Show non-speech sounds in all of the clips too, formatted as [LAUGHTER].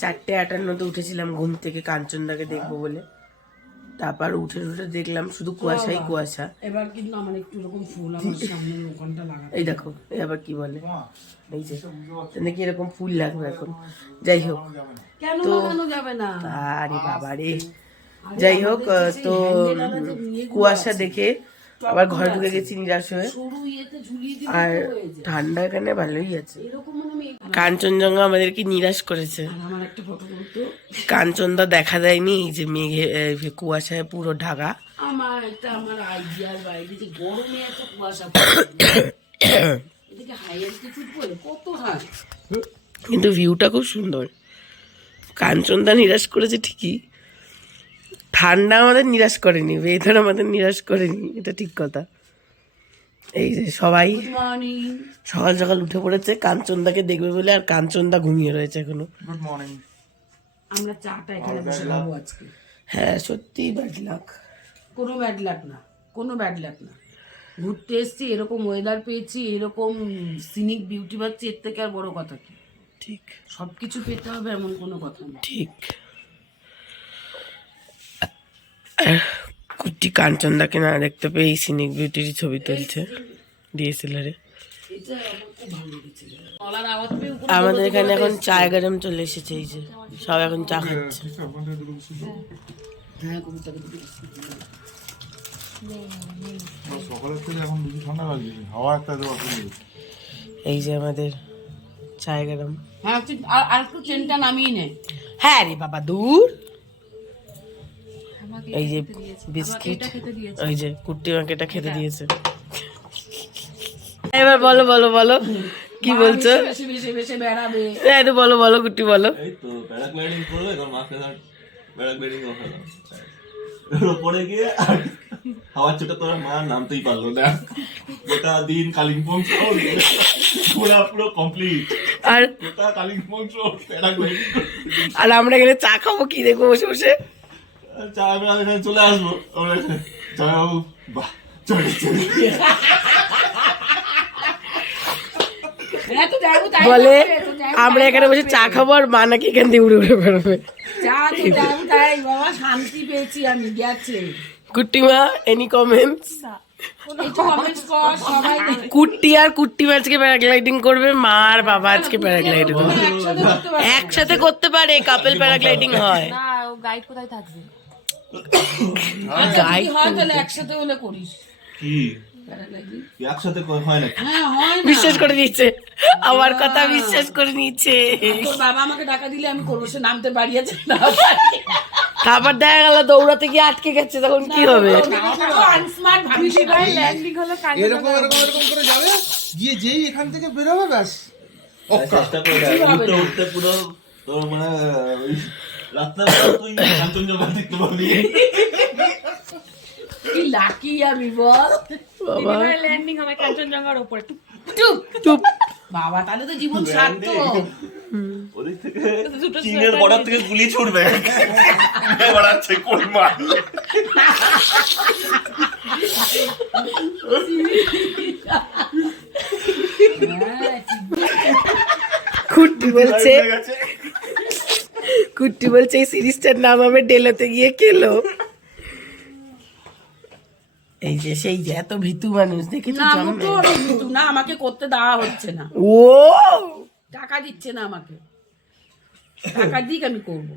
চারটে আটান্নতে উঠেছিলাম ঘুম থেকে কাঞ্চনদাকে দেখব বলে। তারপর উঠে উঠে দেখলাম শুধু কুয়াশাই কুয়াশা। এবার কিন্তু আমার একটু এরকম ফুল আমার সামনে ওখানটা লাগা এই দেখো এই আবার কি বলে? এই যে নাকি এরকম ফুল লাগবে এখন। যাই হোক কেন লাগানো যাবে না? আরে বাবা রে যাই হোক তো কুয়াশা দেখে আবার ঘরে ঢুকে গেছি নিরাশ হয়ে আর ঠান্ডা এখানে ভালোই আছে। কাঞ্চনজঙ্ঘা আমাদেরকে নিরাশ করেছে। কাঞ্চনদা দেখা দেয়নি এই যে মেঘে কুয়াশায় পুরো ঢাকা। আমার একটা আমার আইডিয়ার বাইরে যে গরমে এত কুয়াশা এদিকে হাই অ্যালটিটিউড বলে কত হাই। কিন্তু ভিউটা খুব সুন্দর। কাঞ্চনদা নিরাশ করেছে ঠিকই। ঠান্ডা আমাদের নিরাশ করেনি ওয়েদার আমাদের নিরাশ করেনি এটা ঠিক কথা। এই যে সবাই সকাল সকাল উঠে পড়েছে কাঞ্চনদাকে দেখবে বলে আর কাঞ্চনদা ঘুমিয়ে রয়েছে এখনও। গুড মর্নিং আমরা চাটা এখানে বসে খাব আজকে। হ্যাঁ সত্যি ব্যাড লাক কোনো ব্যাড লাক না কোনো ব্যাড লাক না। ঘুরতে এসছি এরকম ওয়েদার পেয়েছি এরকম সিনিক বিউটি পাচ্ছি এর থেকে আর বড় কথা কি? ঠিক। সব কিছু পেতে হবে এমন কোনো কথা না। ঠিক। কুটি কাঞ্চনদাকে না দেখতে পেয়ে এই সিনিক বিউটির ছবি তুলছে ডিএসএলআরে আমাদের এখানে এখন চায় গরম চলে এসেছে এই যে। সব এখন চা খাচ্ছে। এই যে আমাদের চায় গরম। হ্যাঁ আর একটু চেনটা নামিয়ে নে। হ্যাঁ রে বাবা দূর। এই যে বিস্কিট ওই যে কুট্টি মাকে এটা খেতে দিয়েছে। এবার বলো বলো বলো। কি বলছো? হ্যাঁ একটু বলো বলো কুট্টি বলো। এই ওপরে গিয়ে আর হাওয়ার চোটে তোর মা নামতেই পারল না। গোটা দিন কালিম্পং পুরো পুরো কমপ্লিট আর গোটা কালিম্পং আর আমরা এখানে চা খাব কি? দেখব বসে বসে। চলে আসব। আমরা বাহ চলে চলে হ্যাঁ তো যাব তাই বলে আমরা এখানে বসে চা খাব আর মা নাকি এখান দিয়ে উড়ে উড়ে বেরোবে। চা তো যাব শান্তি পেয়েছি আমি গেছে কুট্টি এনি কমেন্টস একটু কমেন্টস কর সবাই দেখে। কুট্টি আর কুট্টি আজকে প্যারাগ্লাইডিং করবে মা আর বাবা আজকে প্যারাগ্লাইডিং করবে। একসাথে করতে একসাথে করতে পারে কাপেল প্যারাগ্লাইডিং হয়। যদি হয় তাহলে একসাথে হলে করিস। কি? কি একসাথে হয় হ্যাঁ হয় না। বিশ্বাস করে নিচ্ছে আমার কথা বিশ্বাস করে নিচ্ছে বাবা আমাকে টাকা দিলে আমি করব সে নামতে পারিয়েছে না? তারপর দেখা গেল দৌড়াতে গিয়ে আটকে গেছে তখন কি হবে? আনস্মার্ট ভাবিস ভাই ল্যান্ডিং হলো এরকম এরকম এরকম করে যাবে? গিয়ে যেই এখান থেকে বেরোবে ব্যাস। চেষ্টা করে উঠতে উঠতে পুরো তোর মানে তুই কাঞ্চনজঙ্ঘা দেখতে পাবি। কি লাকি আমি বল। বাবা। ল্যান্ডিং হবে কাঞ্চনজঙ্ঘার উপরে। চুপ চুপ। বাবা তাহলে তো জীবন সার্থক। ওদিক থেকে চীনের বর্ডার থেকে গুলি ছুটবে বাড়াচ্ছে কোন মার। হ্যাঁ। কুট্টি বলছে। বলছে এই সিরিজটার নাম আমি ডেলাতে গিয়ে খেলো। এই যে সেই যে এত ভীতু মানুষ দেখে না জন্মে। মোটেও না আমাকে করতে দেওয়া হচ্ছে না। ও! টাকা দিচ্ছে না আমাকে। টাকা দিক আমি করব।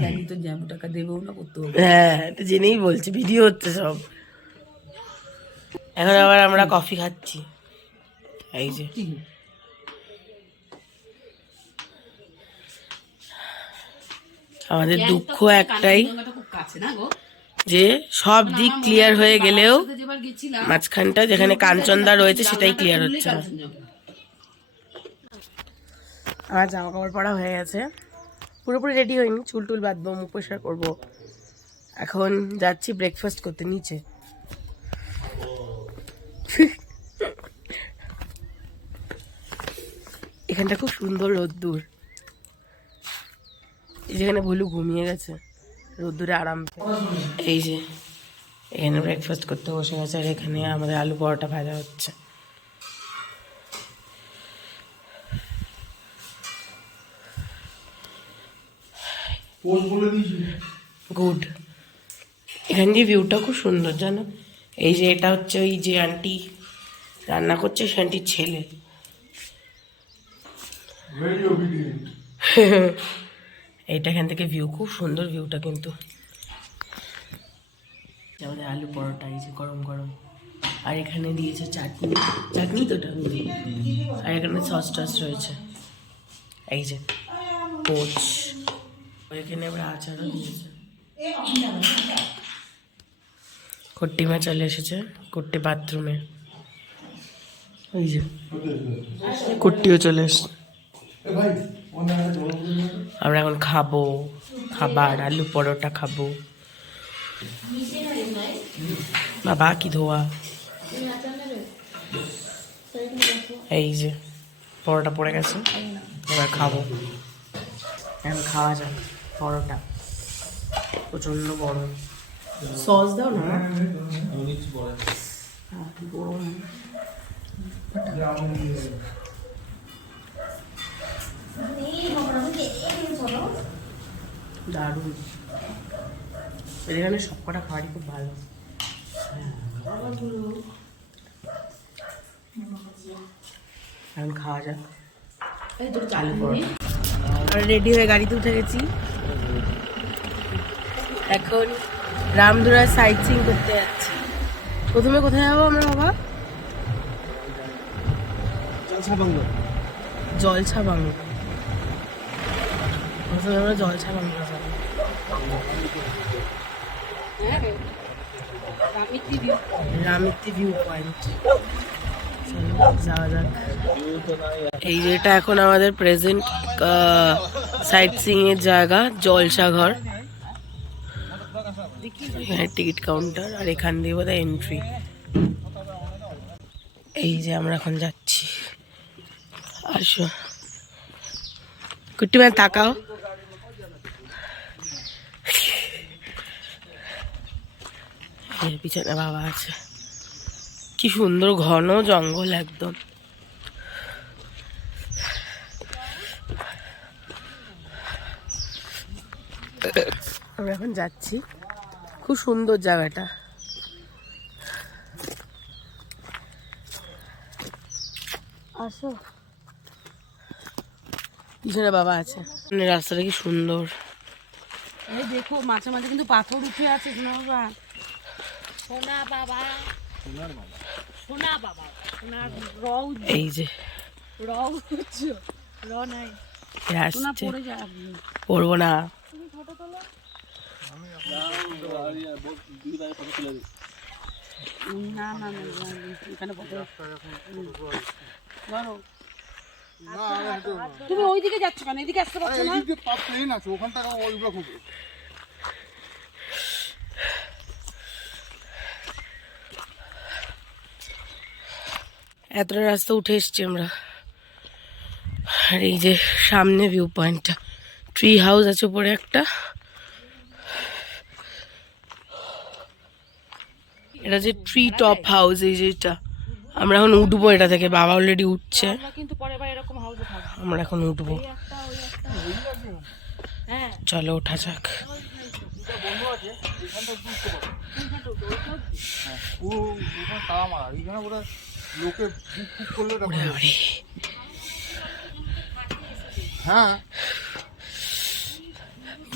জানি তো যেমন টাকা দেবেও না করতে হবে হ্যাঁ এটা জেনেই বলছে ভিডিও হচ্ছে সব। এখন আবার আমরা কফি খাচ্ছি। এই যে। আমাদের দুঃখ একটাই যে সব দিক ক্লিয়ার হয়ে গেলেও মাঝখানটা যেখানে কাঞ্চনদা রয়েছে সেটাই ক্লিয়ার হচ্ছে। না আমার জামা কাপড় পরা হয়ে গেছে। পুরোপুরি রেডি হয়নি চুল টুল বাঁধবো মুখ পরিষ্কার করব। এখন যাচ্ছি ব্রেকফাস্ট করতে নিচে। এখানটা খুব সুন্দর রোদ্দুর। যেখানে ভুলু ঘুমিয়ে গেছে রোদ্দুরে আরাম এই যে এখানে ব্রেকফাস্ট করতে বসে গেছে আর এখানে আমাদের আলু পরোটা ভাজা হচ্ছে। গুড এখান দিয়ে ভিউটা খুব সুন্দর জানো? এই যে এটা হচ্ছে ওই যে আন্টি রান্না করছে সে আন্টির ছেলে। [LAUGHS] এইটা এখান থেকে ভিউ খুব সুন্দর ভিউটা কিন্তু। আমাদের আলু পরোটা, এই যে গরম গরম। আর এখানে দিয়েছে চাটনি। চাটনি তো ওটা আর এখানে সস টস রয়েছে। এই যে পোচ। এখানে আবার আচারও দিয়েছে। কুট্টিমা চলে এসেছে কুট্টি বাথরুমে ওই যে কুট্টিও চলে এসছে। আমরা এখন খাব খাবার আলু পরোটা খাব। বাবা কি ধোয়া? এই যে পরোটা পড়ে গেছে এবার খাব। এখন খাওয়া যাক পরোটা। প্রচণ্ড গরম। সস দাও না? গরম। দারুণ। এখানে সব কটা খাবারই খুব ভালো। এখন খাওয়া যাক। চালু করো রেডি হয়ে গাড়িতে উঠে গেছি। এখন রামধুরার সাইট সিং করতে যাচ্ছি। প্রথমে কোথায় যাব আমরা বাবা? জলছা বাংলো প্রথমে আমরা জলছা বাংলো যাব এই যে এটা এখন আমাদের প্রেজেন্ট সাইট সিং এর জায়গা জলসাঘর টিকিট কাউন্টার আর এখান দিয়ে বোধ এন্ট্রি এই যে আমরা এখন যাচ্ছি। আসো কুট্টি তাকাও। এর পিছনে বাবা আছে। কি সুন্দর ঘন জঙ্গল একদম। আমরা এখন যাচ্ছি। খুব সুন্দর জায়গাটা। আসো। পিছনে বাবা আছে। রাস্তাটা কি সুন্দর। এই দেখো মাঝে মাঝে কিন্তু পাথর উঠে আছে বাবা। সোনা বাবা। সোনা বাবা সোনার রও এই যে। রও র নাই। এ পড়ে যায় পড়ব না। না না এখানে ধরো। তুমি ওইদিকে যাচ্ছ কেন? এদিকে আসতে পারছ না? এই প্লেন আছে ওখান থেকে ওইগুলো খুব এতটা রাস্তা উঠে এসছি আমরা। আর এই যে সামনে ভিউ পয়েন্টটা ট্রি হাউস আছে উপরে একটা। এটা যে ট্রি টপ হাউস এই যে এটা আমরা এখন উঠবো এটা থেকে বাবা অলরেডি উঠছে। আমরা কিন্তু পরের বার এরকম হাউসে থাকব। আমরা এখন উঠবো। হ্যাঁ। চলো ওঠা যাক। ওখানে তালা মারা এইখানে বোধহয় লোকে করলে হ্যাঁ।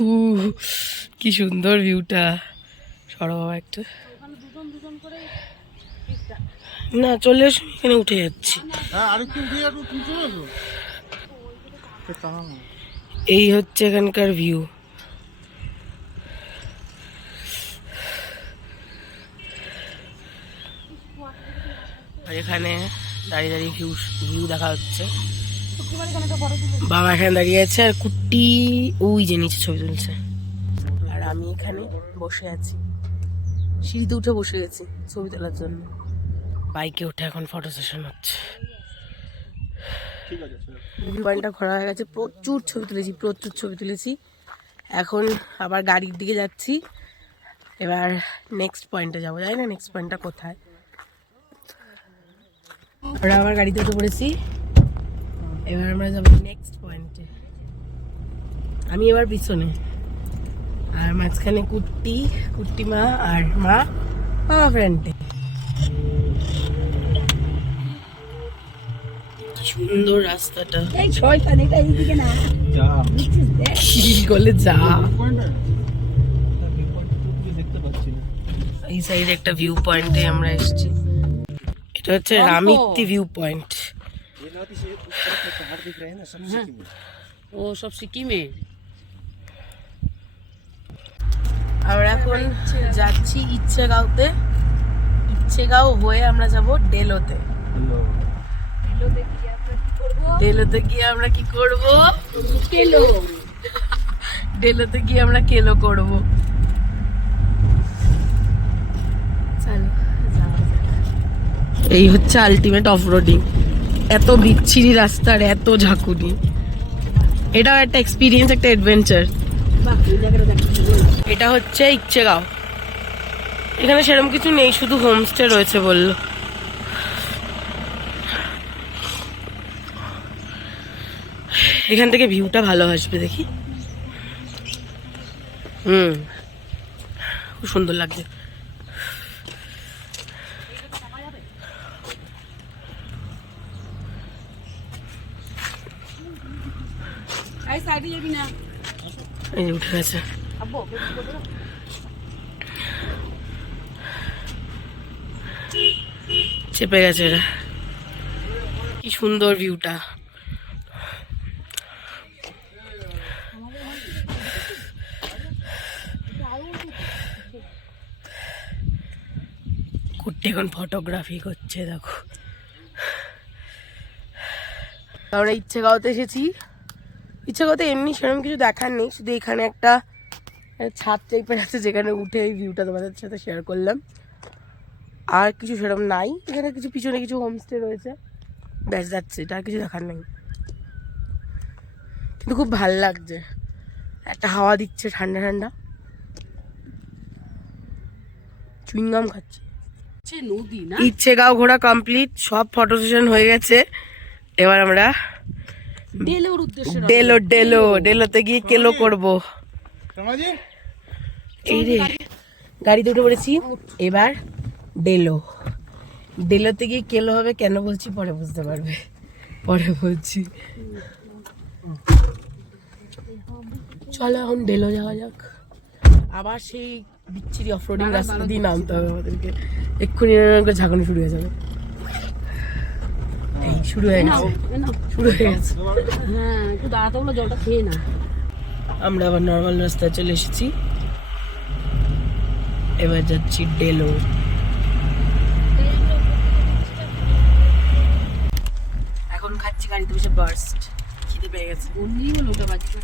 উ, কি সুন্দর ভিউটা সরো একটা। না চলে এসো এখানে উঠে যাচ্ছি। হ্যাঁ। এই হচ্ছে এখানকার ভিউ আর এখানে দাঁড়িয়ে দাঁড়িয়ে ভিউ ভিউ দেখা হচ্ছে। বাবা এখানে দাঁড়িয়ে আছে আর কুট্টি ওই যে নিচে ছবি তুলছে। আর আমি এখানে বসে আছি। সিঁড়িতে উঠে বসে গেছি ছবি তোলার জন্য। বাইকে উঠে এখন ফটো সেশন হচ্ছে। পয়েন্টটা ঘোরা হয়ে গেছে। প্রচুর ছবি তুলেছি প্রচুর ছবি তুলেছি। এখন আবার গাড়ির দিকে যাচ্ছি। এবার নেক্সট পয়েন্টে যাব। জানি না নেক্সট পয়েন্টটা কোথায়। আমরা আবার গাড়িতে উঠে পড়েছি। এবার আমরা যাব নেক্সট পয়েন্টে আমি এবার পিছনে। আর মাঝখানে কুট্টি কুট্টি মা আর মা মামা ফ্রেন্ডে সুন্দর রাস্তাটা। যা। এই সাইডে একটা ভিউ পয়েন্টে আমরা এসেছি। এটা হচ্ছে রামিত্তি ভিউ পয়েন্ট ও সব সিকিমে? আমরা এখন যাচ্ছি ইচ্ছেগাঁওতে। ইচ্ছেগাঁও হয়ে আমরা যাব ডেলোতে। ডেলোতে গিয়ে আমরা কি করব? ডেলোতে গিয়ে আমরা কেলো করব চলো যাওয়া যাক। এই হচ্ছে আলটিমেট অফ রোডিং এত বিচ্ছিরি রাস্তার, এত ঝাঁকুনি। এটাও একটা এক্সপিরিয়েন্স একটা অ্যাডভেঞ্চার এটা হচ্ছে ইচ্ছেগাঁও এখানে সেরকম কিছু নেই, শুধু হোমস্টে রয়েছে বলল। এখান থেকে ভিউটা ভালো আসবে, দেখি। হুম। খুব সুন্দর লাগছে। এই যে উঠে গেছে। চেপে গেছে এরা। কি সুন্দর ভিউটা। কুট্টি এখন ফটোগ্রাফি করছে দেখো। আমরা ইচ্ছেগাঁওতে এসেছি। ইচ্ছেগাঁওতে এমনি সেরকম কিছু দেখার নেই শুধু এখানে একটা ছাদ টাইপের আছে যেখানে উঠে এই ভিউটা তোমাদের সাথে শেয়ার করলাম। আর কিছু সেরকম নাই এখানে কিছু পিছনে কিছু হোমস্টে রয়েছে। ব্যাস যাচ্ছে এটা আর কিছু দেখার নেই। কিন্তু খুব ভালো লাগছে। একটা হাওয়া দিচ্ছে ঠান্ডা ঠান্ডা। চুইংগাম খাচ্ছি। সে নদী না? ইচ্ছেগাঁও ঘোরা কমপ্লিট সব ফটো সেশন হয়ে গেছে। এবার আমরা ডেলোর উদ্দেশ্যে ডেলো ডেলো ডেলোতে গিয়ে কেলো করব। এই রে গাড়িতে উঠে পড়েছি এবার ডেলো। ডেলোতে গিয়ে কেলো হবে কেন বলছি পরে বুঝতে পারবে। পরে বলছি। চলো এখন ডেলো যাওয়া যাক। আবার সেই বিচ্ছিরি অফরোডিং রাস্তা দিয়ে নামতে হবে আমাদেরকে। এক্ষুনি ঝাঁকানো শুরু হয়ে যাবে। এই শুরু হয়ে গেছে। শুরু হয়ে গেছে। হ্যাঁ একটু দাঁড়াতে বলে জলটা খেয়ে না আমরা আবার নর্মাল রাস্তায় চলে এসেছি। এবার যাচ্ছি ডেলো এখন খাচ্ছি গাড়িতে বসে বার্স্ট খিদে পেয়ে গেছে। বললেই হলো ওটা বাচ্চা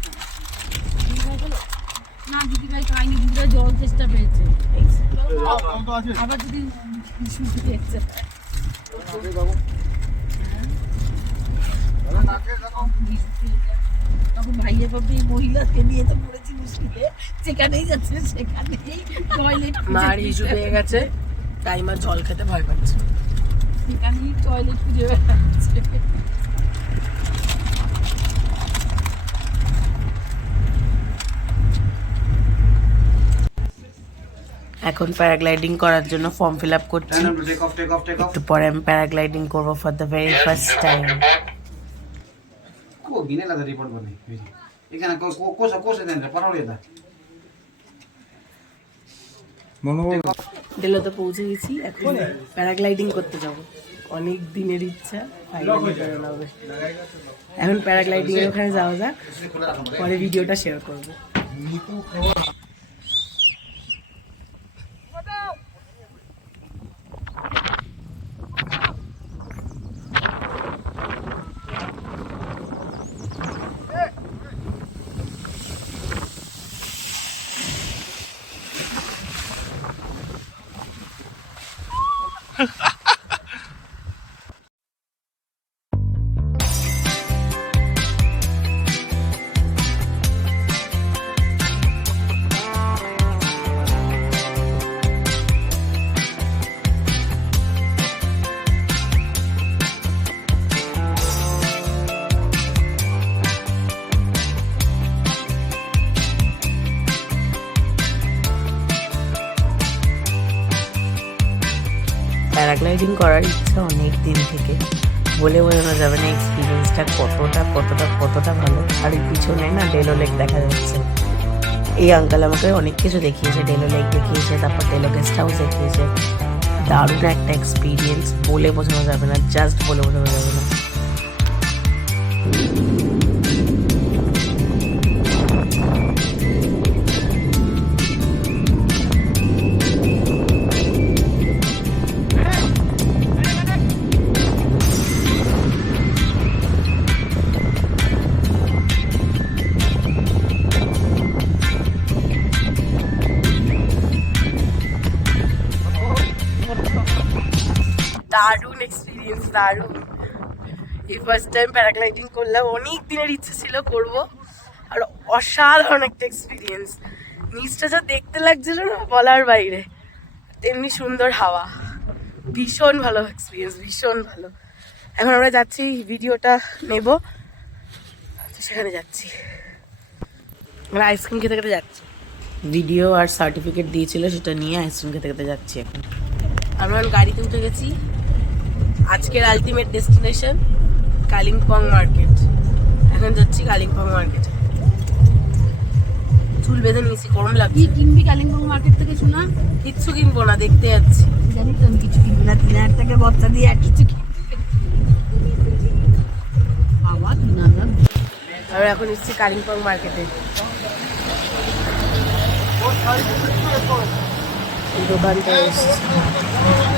না দিদি ভাই খাইনি দিদি ভাই জল চেষ্টা পেয়েছে আবার যদি তখন ভাইয়া বাবু মহিলাকে নিয়ে তো পড়েছি মুশকিলে যেখানেই যাচ্ছে সেখানেই টয়লেট মার ইস্যু পেয়ে গেছে তাই জল খেতে ভয় পাচ্ছে। সেখানেই টয়লেট খুঁজে বেড়াচ্ছে এখন প্যারাগ্লাইডিং করার জন্য ফর্ম ফিল আপ করছি একটু পরে আমি প্যারাগ্লাইডিং করব for the very first time को रिपोर्ट गर्ने एकजना को छ को छ त्यहाँनिर पठाउने তো পৌঁছে গেছি এখন প্যারাগ্লাইডিং করতে যাব। অনেক দিনের ইচ্ছা এখন প্যারাগ্লাইডিং এর ওখানে যাওয়া যাক পরে ভিডিওটা শেয়ার করব। করার ইচ্ছা অনেক দিন থেকে। বলে বোঝানো যাবে না এক্সপিরিয়েন্সটা কতটা কতটা কতটা ভালো। আর পিছনে না ডেলো লেক দেখা যাচ্ছে। এই আঙ্কাল আমাকে অনেক কিছু দেখিয়েছে ডেলো লেক দেখিয়েছে, তারপর ডেলো গেস্ট হাউস দেখিয়েছে। দারুণ একটা এক্সপিরিয়েন্স বলে বোঝানো যাবে না জাস্ট বলে বোঝানো যাবে না। দারুণ। এই ফার্স্ট টাইম প্যারাগ্লাইডিং করলাম অনেক দিনের ইচ্ছে ছিল করব আর অসাধারণ একটা এক্সপিরিয়েন্স নিচটা যা দেখতে লাগছিল না বলার বাইরে। তেমনি সুন্দর হাওয়া। ভীষণ ভালো এক্সপিরিয়েন্স ভীষণ ভালো। এখন আমরা যাচ্ছি ভিডিওটা নেব। সেখানে যাচ্ছি। আমরা আইসক্রিম খেতে খেতে যাচ্ছি। ভিডিও আর সার্টিফিকেট দিয়েছিল সেটা নিয়ে আইসক্রিম খেতে খেতে যাচ্ছি এখন। আমরা গাড়িতে উঠে গেছি। আজকের আলটিমেট ডেস্টিনেশন কালিম্পং মার্কেট এখন যাচ্ছি কালিম্পং মার্কেটে চুল বেঁধে নিয়েছি গরম কি লাগছে কিনবি কালিম্পং মার্কেট থেকে শোনা কিচ্ছু কিনবো না দেখতে যাচ্ছি। জানি তো আমি কিছু কিনবি না তিন হাজার টাকা বচ্চা দিয়ে আর কিছু বাবা তিন হাজার আমরা এখন এসেছি কালিম্পং মার্কেটে দোকানটা এসেছি।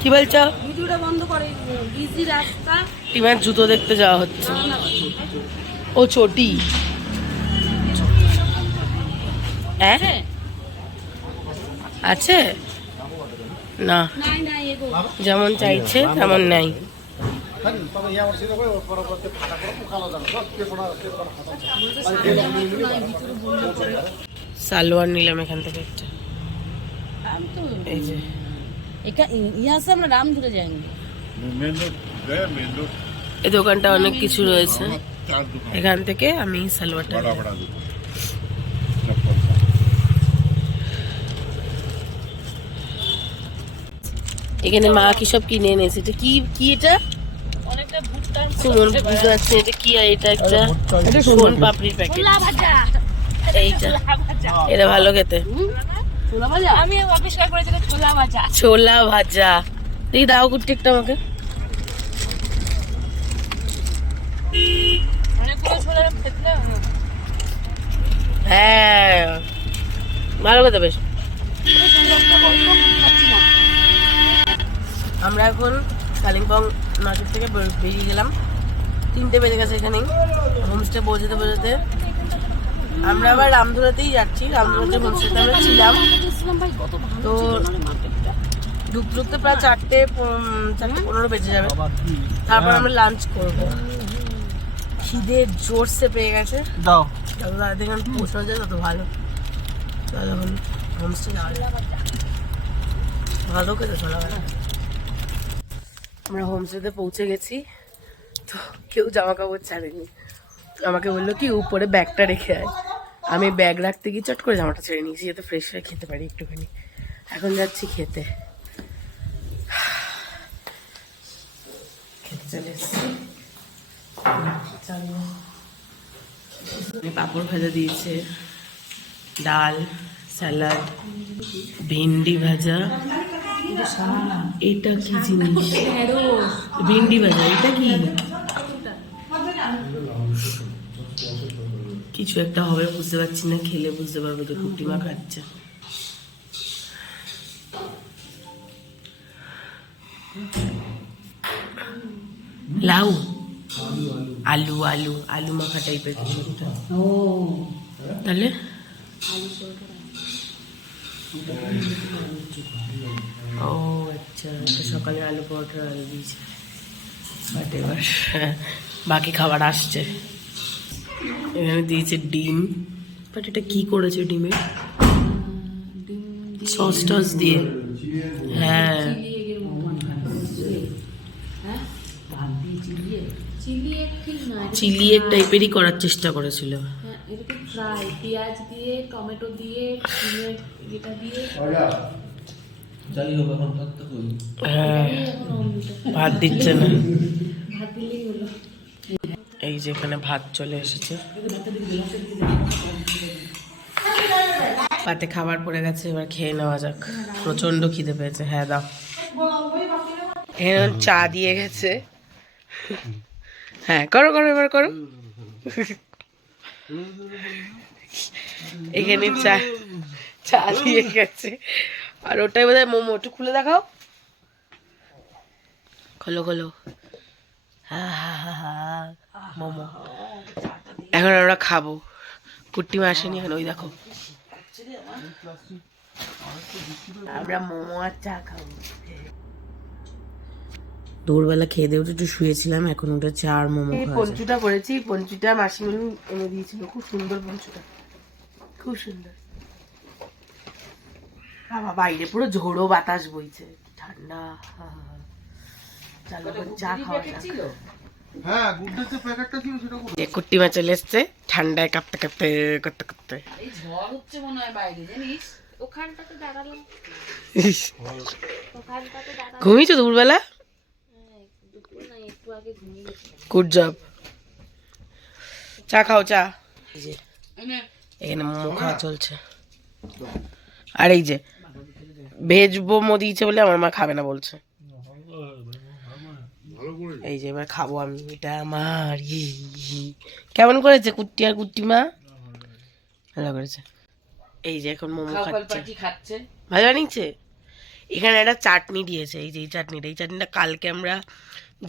কি বলছো? ভিডিওটা বন্ধ করে বিজি রাস্তা। টিমের জুতো দেখতে যাওয়া হচ্ছে। ও চটি। হ্যাঁ আছে? না। যেমন চাইছে তেমন নাই। সালোয়ার নিলাম এখান থেকে একটা। এই যে। ইহা আমরা রামধুরে যাইনি এই দোকানটা অনেক কিছু রয়েছে। এখান থেকে আমি সালোয়ারটা এখানে মা কি সব কিনে এনেছে? এটা কি কি এটা? সুমন বুঝতে পাপড়ির প্যাকেট এইটা। এটা ভালো খেতে। ছোলা ভাজা? আমি আবিষ্কার করেছি ছোলা ভাজা। ছোলা ভাজা। দেখি দাও কুট্টি একটা আমাকে অনেকগুলো হ্যাঁ। ভালো খেতে বেশ। আমরা এখন কালিম্পং মার্কেট থেকে বেরিয়ে গেলাম। তিনটে বেজে গেছে এখানেই। হোমস্টে পৌঁছতে পৌঁছতে আমরা আবার রামধুরাতেই যাচ্ছি রামধুরাতে হোমস্টেতে আমরা ছিলাম। ভাই কত ভালো তো ঢুকতে ঢুকতে প্রায় চারটে চারটে পনেরো বেজে যাবে। তারপর আমরা লাঞ্চ করব। খিদে জোরসে পেয়ে গেছে। দাও। যত তাড়াতাড়ি এখানে পৌঁছানো যায় তত ভালো। তাহলে হোমস্টে যাওয়া ভালো খেতে চলা আমরা হোমস্টেতে পৌঁছে গেছি। তো কেউ জামা কাপড় ছাড়েনি। আমাকে বলল কি উপরে ব্যাগটা রেখে আয়। আমি ব্যাগ রাখতে গিয়ে চট করে জামাটা ছেড়ে নিয়েছি যাতে ফ্রেশ হয়ে খেতে পারি একটুখানি। এখন যাচ্ছি খেতে। খেতে চলে এসেছি। পাঁপড় ভাজা দিয়েছে, ডাল, স্যালাড, ভেন্ডি ভাজা। এটা কি জিনিস? ভেন্ডি ভাজা, এটা কি? কিছু একটা হবে, বুঝতে পারছি না, খেলে বুঝতে পারব যে কুটিমা খাচ্ছে। লাউ? আলু আলু আলু মাখা টাইপের কিছু তাহলে? ও আচ্ছা তো সকালে আলু পরোটা আলু দিয়েছে। বাকি খাবার আসছে। এখানে দিয়েছে ডিম। বাট এটা কি করেছে ডিমে? সস টস দিয়ে। হ্যাঁ। চিলি এক টাইপেরই করার চেষ্টা করেছিল। হ্যাঁ। ফ্রাই পেঁয়াজ দিয়ে টমেটো দিয়ে এটা দিয়ে যাই হোক এখন হ্যাঁ। ভাত দিচ্ছে না। ভাত দিলেই হলো। এই যে এখানে ভাত চলে এসেছে। পাতে খাবার পড়ে গেছে, এবার খেয়ে নেওয়া যাক। প্রচণ্ড খিদে পেয়েছে। হ্যাঁ দাও। এখানে চা দিয়ে গেছে। হ্যাঁ করো করো, এবার করো। এখানে চা চা দিয়ে গেছে। আর ওটাই বোধ হয় মোমো। একটু খুলে দেখাও। খোলো খোলো। হা হা হা হা। মোমো। এখন আমরা খাব। কুট্টি আসেনি এখন ওই দেখো। আমরা মোমো আর চা খাব। দুপুরবেলা খেয়ে দিয়ে একটু শুয়েছিলাম এখন ওটা চা আর মোমো এই পঞ্চুটা করেছি পঞ্চুটা মাসিমণি এনে দিয়েছিল। খুব সুন্দর পঞ্চুটা। খুব সুন্দর। বাবা বাইরে পুরো ঝোড়ো বাতাস বইছে। ঠান্ডা। চলো চা খাওয়া হ্যাঁ গুড যে প্যাকেটটা ছিল সেটা কোথায়? যে কুট্টি মাছ চলে এসছে ঠান্ডায় কাঁপতে কাঁপতে করতে করতে। এই ঝড় হচ্ছে মনে হয় বাইরে জানিস? ওখানটাতে দাঁড়ালাম ওখানটাতে দাঁড়ালাম ঘুমিয়েছো দুপুরবেলা? হ্যাঁ, গুড জব চা খাও চা। এখানে মোমো খাওয়া চলছে। আর এই যে ভেজ মোমো দিয়েছে বলে আমার মা খাবে না বলছে। এই যে এবার খাব আমি এটা আমার। কেমন করেছে কুট্টি আর কুট্টি মা? ভালো করেছে। এই যে এখন মোমো খাচ্ছে। খাচ্ছে। ভালো বানিয়েছে? এখানে একটা চাটনি দিয়েছে এই যে এই চাটনিটা এই চাটনিটা কালকে আমরা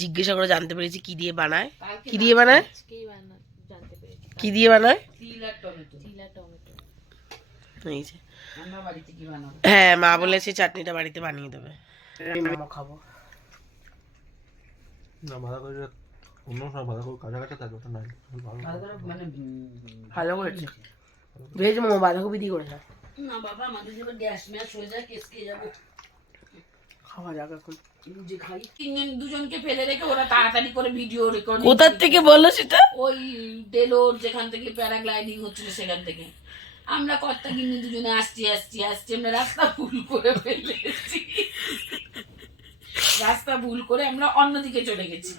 জিজ্ঞাসা করে জানতে পেরেছি কি দিয়ে বানায়। কি দিয়ে বানায়? কি দিয়ে বানায়? এই যে। আমরা বাড়িতে কি বানাবো? হ্যাঁ মা বলেছে চাটনিটা বাড়িতে বানিয়ে দেবে। মোমো খাব। না বাঁধাকপি অন্য সব বাঁধাকপি কাঁচা কাঁচা থাকে ওটা নাই। ভালো ভালো করে মানে ভালো করেছে। ভেজ মোমো বাঁধাকপি দিয়ে করেছে। না বাবা আমাদের যখন গ্যাস ম্যাস হয়ে যায় কেসকে যাব। খাওয়া যাক এখন। যে খাই তিনজন দুজনকে ফেলে রেখে ওরা তাড়াতাড়ি করে ভিডিও রেকর্ড কোথার থেকে বলল সেটা? ওই ডেলোর যেখান থেকে প্যারাগ্লাইডিং হচ্ছিল সেখান থেকে। আমরা কর্তা কিন্তু দুজনে আসছি আসছি আসছি আমরা রাস্তা ভুল করে ফেলেছি রাস্তা ভুল করে আমরা অন্যদিকে চলে গেছি।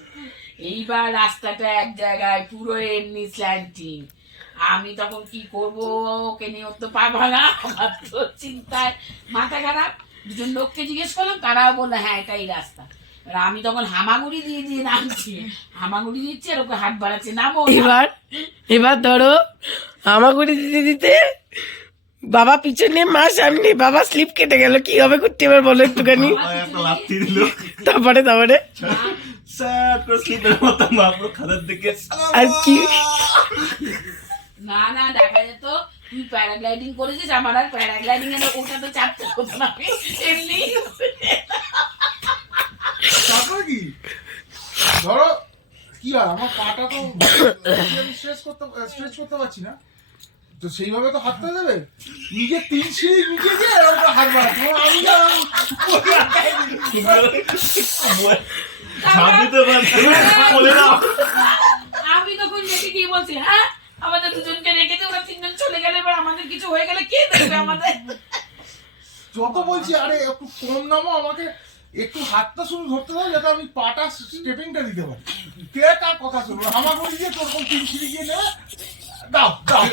এইবার রাস্তাটা এক জায়গায় পুরো এমনি স্ল্যান্টিং আমি তখন কি করব, ওকে নিয়ে তো পা ভাঙা আমার চিন্তায় মাথা খারাপ। দুজন লোককে জিজ্ঞেস করলাম, তারাও বলল হ্যাঁ এটাই রাস্তা। এবার আমি তখন হামাগুড়ি দিয়ে দিয়ে নামছি। হামাগুড়ি দিচ্ছে আর ওকে হাত বাড়াচ্ছে, নামো। এবার এবার ধরো, হামাগুড়ি দিতে দিতে বাবা পিছনে মা সামনে বাবা স্লিপ কেটে গেল কি হবে করতে এবার বলো একটুখানি? একটা লাথি দিল। তারপরে তারপরে? আর কি? না না দেখা যেত তুই প্যারাগ্লাইডিং করেছিস আমার আর প্যারাগ্লাইডিং এর ওটা তো চাপতে হতো না আমি এমনি। কি? ধরো কি আর আমার পাটা তো [COUGHS] স্ট্রেচ করতে স্ট্রেচ করতে পারছি না। তো সেইভাবে তো হাত পা দেবে? নিজে তিন সিঁড়ি নিজে দিয়ে করে হাত বাড়াচ্ছে আমি আমি তখন দেখে কি বলছি হ্যাঁ আমাদের দুজনকে রেখে দিয়ে ওরা তিনজন চলে গেলে এবার আমাদের কিছু হয়ে গেলে কে দেখবে আমাদের? যত বলছি আরে একটু কম নামো আমাকে একটু হাতটা শুধু ধরতে দাও যাতে আমি পাটা স্টেপিংটা দিতে পারি। কে কার কথা শুনব? আমার বলি যে তোর কোন তিন সিঁড়ি গিয়ে নেবে দাও দাও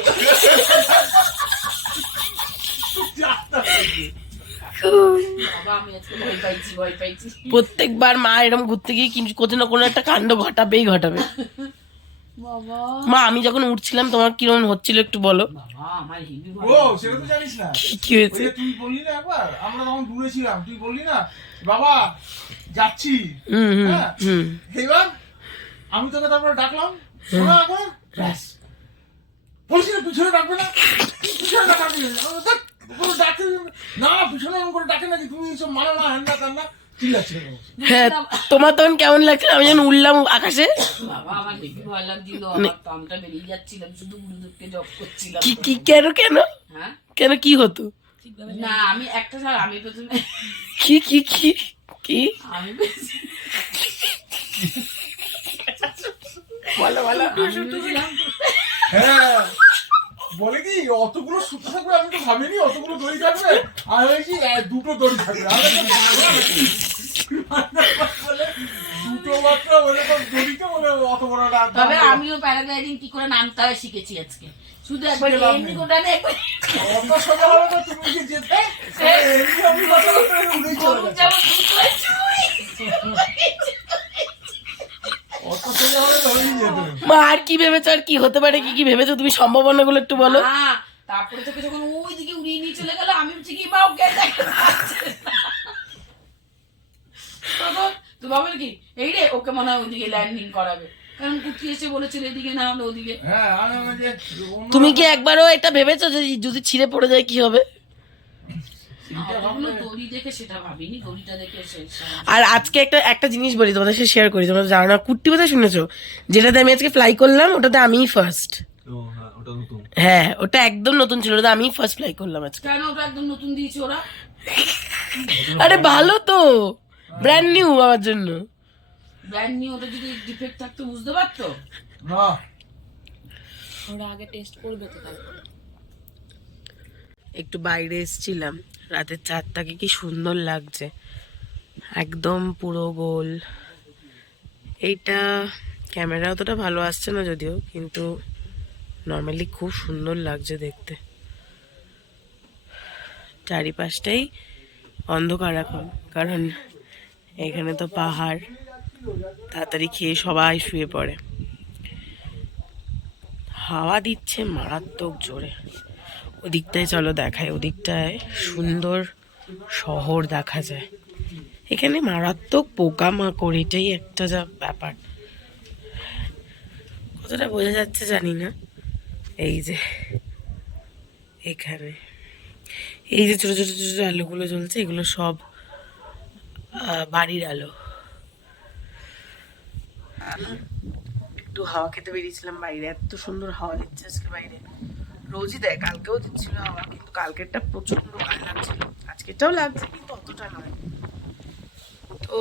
প্রত্যেকবার মা এরকম ঘুরতে গিয়ে কিছু কোনো না কোনো একটা কাণ্ড ঘটাবেই ঘটাবে। মা আমি যখন উঠছিলাম তোমার কীরকম হচ্ছিল একটু বলো। বাবা আমার হেভি ও সেটা তো জানিস না। কি হয়েছে? তুই বললি না একবার? আমরা তখন দূরে ছিলাম তুই বললি না বাবা যাচ্ছি। হুম হুম হ্যাঁ? এবার আমি তোকে তারপরে ডাকলাম শোনা ব্যাস। বলছি না পিছনে ডাকবে না? পিছনে ডাকবি না। আমি বললাম, "ধ্যাৎ, কোনো ডাকে না। পিছনে এরকম করে ডাকে নাকি তুমি এইসব মানো না হ্যান্ডা কান্না হ্যাঁ তোমার তখন কেমন লাগছিল? আমি যখন উঠলাম আকাশে। কি কি কেন কেন? হ্যাঁ? কেন কি হতো? না আমি একটা আমি প্রথমে কি কি কি কি? আমি বলো বলো হ্যাঁ। বলে কি অতগুলো সুতো থাকবে আমি তো ভাবিনি অতগুলো দড়ি থাকবে। আর হয়েছি দুটো দড়ি থাকবে। দুটো মাত্র ওরকম দড়িতে বলে অত বড় তবে আমিও প্যারাগ্লাইডিং কি করে নামতে হয় শিখেছি আজকে। শুধু একবার শিখলাম এমনি না। নেই একবার অত সোজা হবে না তুমি কি যেতে? এমনি আমি কথা বলতে উড়েই চলে গরুর মা আর কি ভেবেছো আর কি হতে পারে কি কি ভেবেছো? তুমি সম্ভাবনাগুলো একটু বলো। হ্যাঁ, তারপরে তোকে যখন ওই দিকে উড়িয়ে নিয়ে চলে গেল আমি কি বা ওকে। তখন তো ভাবল কি এই রে ওকে মনে হয় ওইদিকে ল্যান্ডিং করাবে। কারণ কুটি এসে বলেছিল এদিকে না হলে ওদিকে। হ্যাঁ তুমি কি একবারও এটা ভেবেছো যে যদি ছিঁড়ে পড়ে যায় কি হবে অতগুলো দড়ি দেখে সেটা ভাবিনি দড়িটা দেখে শেষ আর আজকে একটা একটা জিনিস বলি তোমাদের সাথে শেয়ার করি তোমরা জানো না কুর্তি বোধহয় শুনেছো? যেটাতে আমি আজকে ফ্লাই করলাম ওটাতে আমিই ফার্স্ট হ্যাঁ ওটা নতুন। হ্যাঁ ওটা একদম নতুন ছিল ওটা আমিই ফার্স্ট ফ্লাই করলাম আজকে। কেন ওটা একদম নতুন দিয়েছে ওরা? আরে ভালো তো ব্র্যান্ড নিউ আমার জন্য। ব্র্যান্ড নিউ ওটা যদি ডিফেক্ট থাকতো বুঝতে পারতো? না। ওরা আগে টেস্ট করবে তো একটু বাইরে এসেছিলাম। রাতের চাঁদটাকে কি সুন্দর লাগছে। একদম পুরো গোল। এইটা ক্যামেরা অতটা ভালো আসছে না যদিও, কিন্তু নর্মালি খুব সুন্দর লাগছে দেখতে। চারিপাশটাই অন্ধকার এখন, কারণ এখানে তো পাহাড়, তাড়াতাড়ি খেয়ে সবাই শুয়ে পড়ে। হাওয়া দিচ্ছে মারাত্মক জোরে। ওদিকটায় চলো দেখায়, ওদিকটায় সুন্দর শহর দেখা যায়। এখানে মারাত্মক পোকামাকড়, এটাই একটা যা ব্যাপার। কতটা বোঝা যাচ্ছে জানি না। এই যে, এখানে। এই যে ছোটো ছোটো ছোটো আলোগুলো জ্বলছে, এগুলো সব বাড়ির আলো। একটু হাওয়া খেতে বেরিয়েছিলাম বাইরে, এত সুন্দর হাওয়া দিচ্ছে আজকে বাইরে। রোজই দেয়, কালকেও দিচ্ছিল আমার কিন্তু কালকেরটা প্রচণ্ড গায়ে লাগছিল। আজকেরটাও লাগছে, কিন্তু অতটা নয়। তো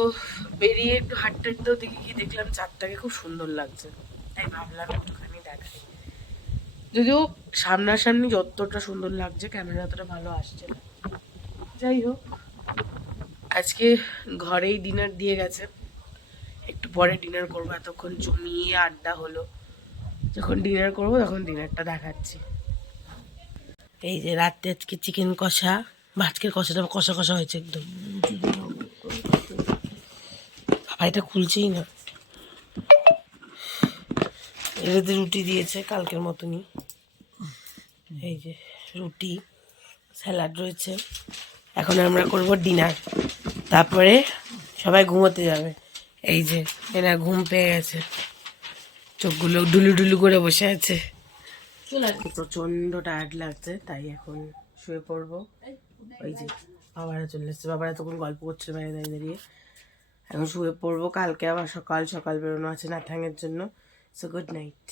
বেরিয়ে একটু হাঁটতে হাঁটতেও দেখি কি দেখলাম চারটাকে খুব সুন্দর লাগছে। তাই ভাবলাম একটুখানি দেখাই। যদিও সামনাসামনি যতটা সুন্দর লাগছে, ক্যামেরা অতটা ভালো আসছে না। যাই হোক, আজকে ঘরেই ডিনার দিয়ে গেছে। একটু পরে ডিনার করব, এতক্ষণ জমিয়ে আড্ডা হলো। যখন ডিনার করব, তখন ডিনারটা দেখাচ্ছি। এই যে রাত্রে আজকে চিকেন কষা বা কষাটা কষা কষা হয়েছে একদম। বাবা, এটা খুলছেই না। এটাতে রুটি দিয়েছে কালকের মতনই। এই যে রুটি, স্যালাড রয়েছে। এখন আমরা করব ডিনার। তারপরে সবাই ঘুমোতে যাবে। এই যে এরা ঘুম পেয়ে গেছে। চোখগুলো ডুলু ডুলু করে বসে আছে। প্রচণ্ড টায়ার্ড লাগছে, তাই এখন শুয়ে পড়ব। ওই যে বাবারা চলে এসছে। বাবারা তখন গল্প করছে বাইরে দাঁড়িয়ে দাঁড়িয়ে। এখন শুয়ে পড়ব কালকে আবার। সকাল সকাল বেরোনো আছে নাথাঙের জন্য। So good night